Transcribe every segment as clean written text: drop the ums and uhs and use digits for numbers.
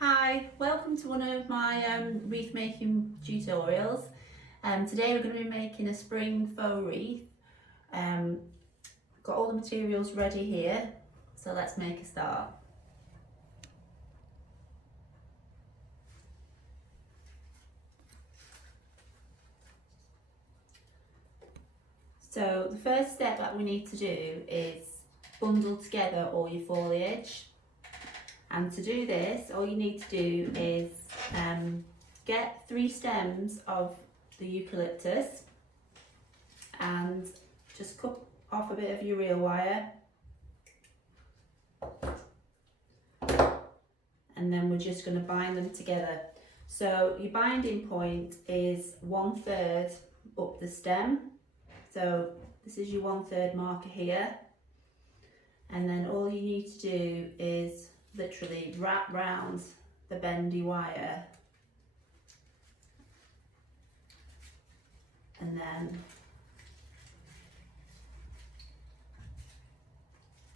Hi, welcome to one of my wreath making tutorials. Today we're going to be making a spring faux wreath. Got all the materials ready here, so let's make a start. So the first step that we need to do is bundle together all your foliage. And to do this, all you need to do is get 3 stems of the eucalyptus and just cut off a bit of your reel wire, and then we're just going to bind them together. So your binding point is 1/3 up the stem. So this is your 1/3 marker here, and then all you need to do is literally wrap round the bendy wire, and then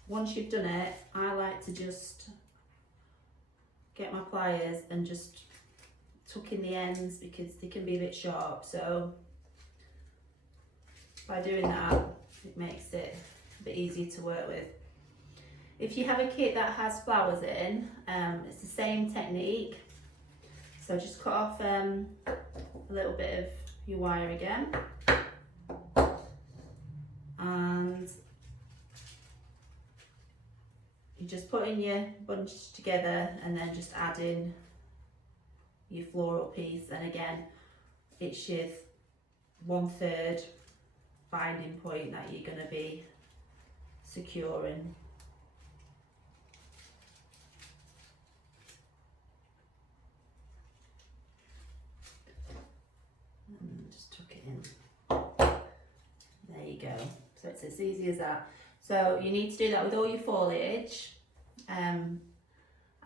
once you've done it, I like to just get my pliers and just tuck in the ends because they can be a bit sharp. So by doing that, it makes it a bit easier to work with. If you have a kit that has flowers in, it's the same technique. So just cut off a little bit of your wire again, and you just put in your bunch together and then just add in your floral piece, and again it's your 1/3 binding point that you're going to be securing. And just tuck it in. There you go. So it's as easy as that. So you need to do that with all your foliage, and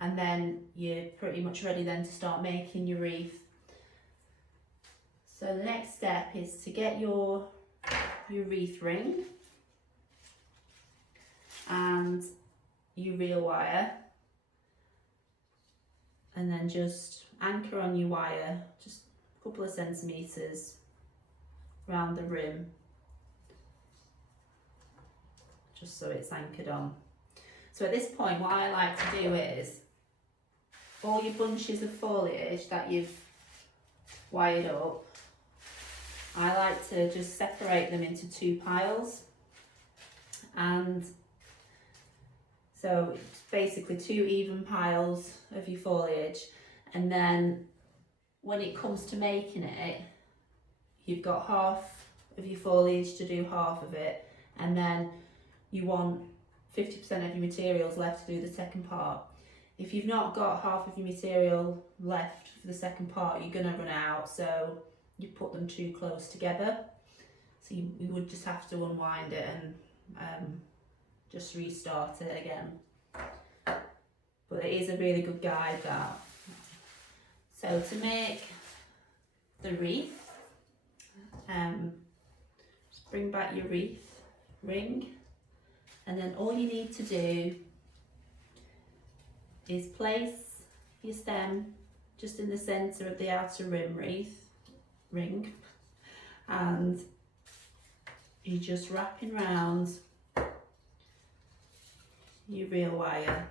then you're pretty much ready then to start making your wreath. So the next step is to get your wreath ring and your reel wire, and then just anchor on your wire just a couple of centimetres around the rim, just so it's anchored on. So at this point, what I like to do is all your bunches of foliage that you've wired up, I like to just separate them into 2 piles. And so it's basically 2 even piles of your foliage, and then when it comes to making it, you've got half of your foliage to do half of it, and then you want 50% of your materials left to do the second part. If you've not got half of your material left for the second part, you're going to run out, so you put them too close together. So you would just have to unwind it and just restart it again. But it is a really good guide, that. So to make the wreath, just bring back your wreath ring, and then all you need to do is place your stem just in the centre of the outer ring, and you're just wrapping round your reel wire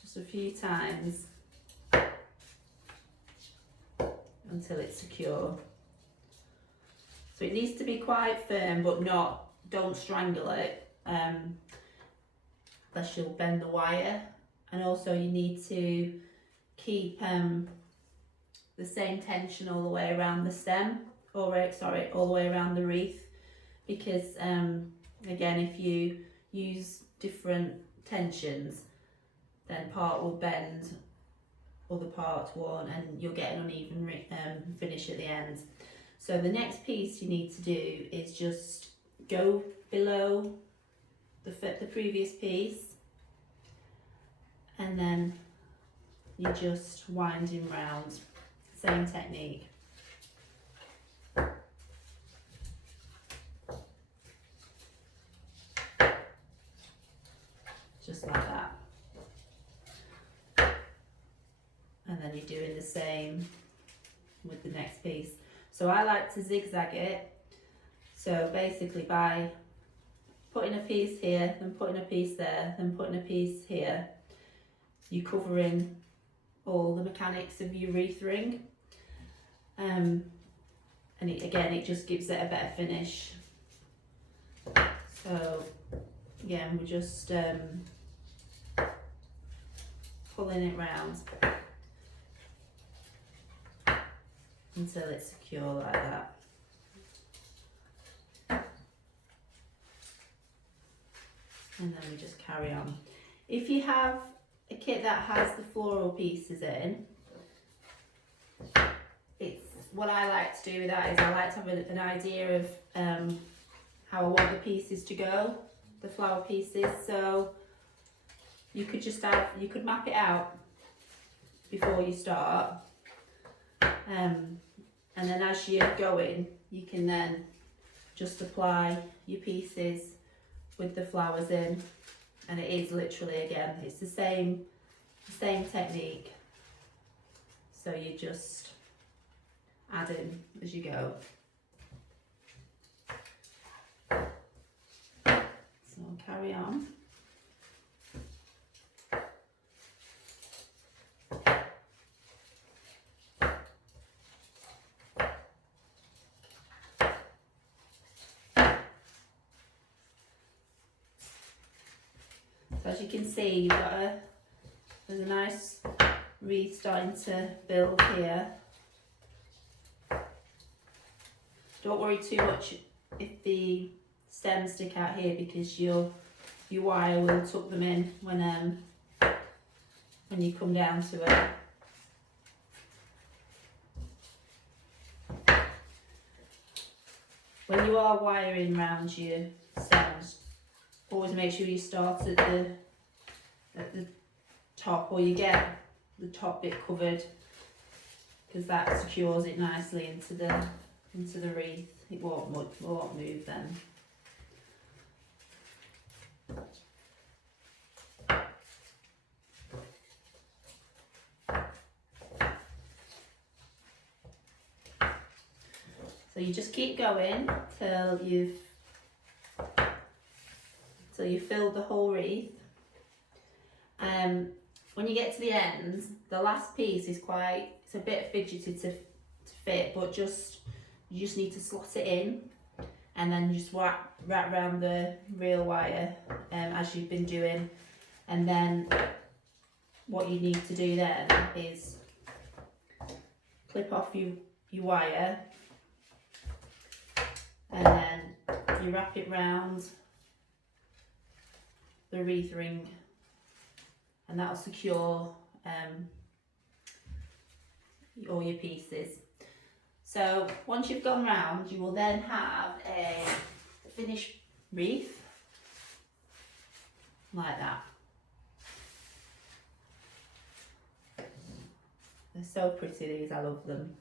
just a few times until it's secure. So it needs to be quite firm, but don't strangle it, lest you'll bend the wire. And also you need to keep the same tension all the way around the stem, all the way around the wreath, because again, if you use different tensions, then part will bend, other part won't, and you'll get an uneven finish at the end. So the next piece you need to do is just go below the previous piece, and then you're just winding round, same technique. Just like that. you're doing the same with the next piece. So I like to zigzag it. So basically by putting a piece here, then putting a piece there, then putting a piece here, you're covering all the mechanics of your wreath ring. And again, it just gives it a better finish. So again, we're just pulling it round until it's secure like that. And then we just carry on. If you have a kit that has the floral pieces in, what I like to do with that is I like to have an idea of how I want the pieces to go, the flower pieces. So you could map it out before you start, and then as you're going, you can then just apply your pieces with the flowers in, and it is literally, again, it's the same technique. So you just add in as you go. So I'll carry on. So as you can see, there's a nice wreath starting to build here. Don't worry too much if the stems stick out here, because your wire will tuck them in when you come down to it. When you are wiring around your stems, always make sure you start at the top, or you get the top bit covered, because that secures it nicely into the wreath. It won't move then. So you just keep going till you've filled the whole wreath. When you get to the end, the last piece is it's a bit fidgety to fit, but you just need to slot it in, and then just wrap around the real wire as you've been doing. And then what you need to do then is clip off your wire, and then you wrap it round the wreath ring, and that'll secure all your pieces. So once you've gone round, you will then have a finished wreath like that. They're so pretty, these, I love them.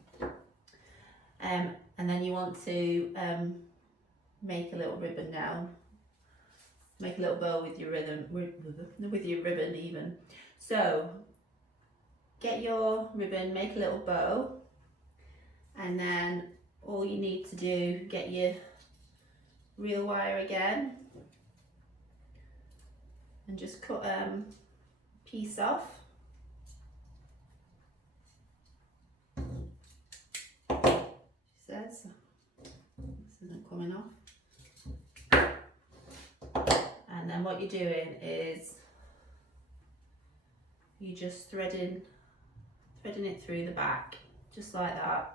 And then you want to make a little ribbon now. Make a little bow with your ribbon even. So get your ribbon, make a little bow, and then all you need to do, get your real wire again, and just cut a piece off. She says, this isn't coming off. And then what you're doing is you're just threading it through the back, just like that.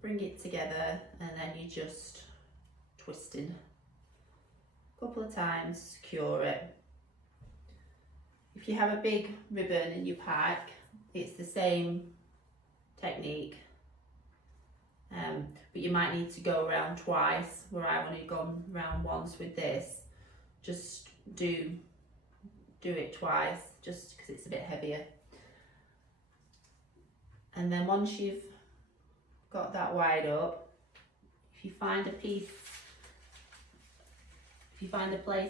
Bring it together, and then you're just twisting a couple of times, secure it. If you have a big ribbon in your pack, it's the same technique, but you might need to go around twice, where I've only gone round once with this. Just do it twice, just because it's a bit heavier. And then once you've got that wired up, if you find a place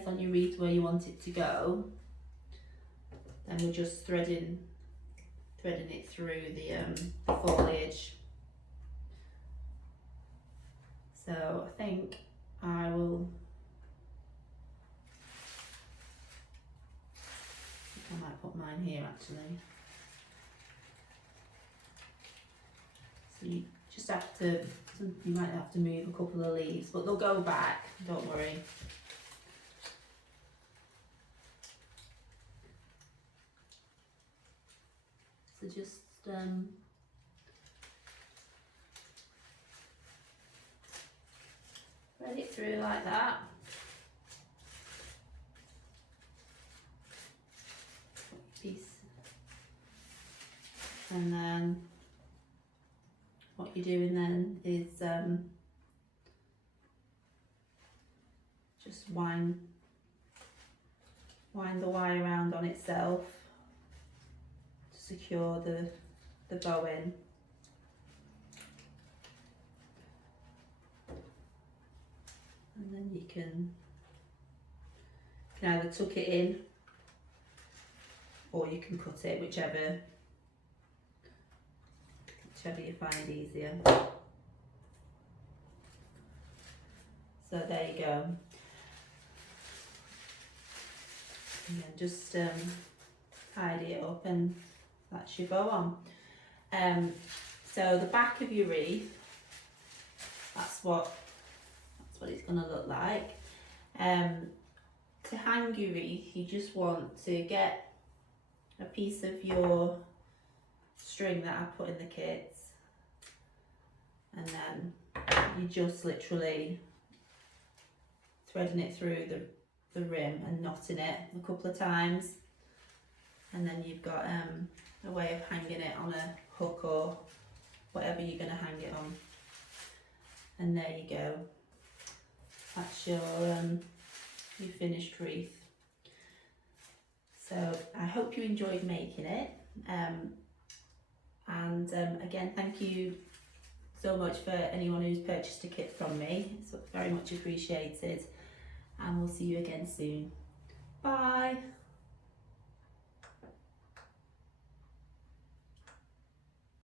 on your wreath where you want it to go, then we're just threading threading it through the foliage. So I think I will, I might put mine here actually. So you just have to, you might have to move a couple of leaves, but they'll go back, don't worry. So just thread it through like that. Piece. And then what you're doing then is just wind the wire around on itself to secure the bow in. And then you can either tuck it in or you can cut it, whichever you find easier. So there you go. And then just tidy it up and that's your bow on. So the back of your wreath, that's what it's going to look like. To hang your wreath, you just want to get a piece of your string that I put in the kits, and then you just literally threading it through the rim and knotting it a couple of times, and then you've got a way of hanging it on a hook or whatever you're going to hang it on. And there you go, that's your finished wreath. So I hope you enjoyed making it, and again, thank you so much for anyone who's purchased a kit from me. It's very much appreciated, and we'll see you again soon. Bye.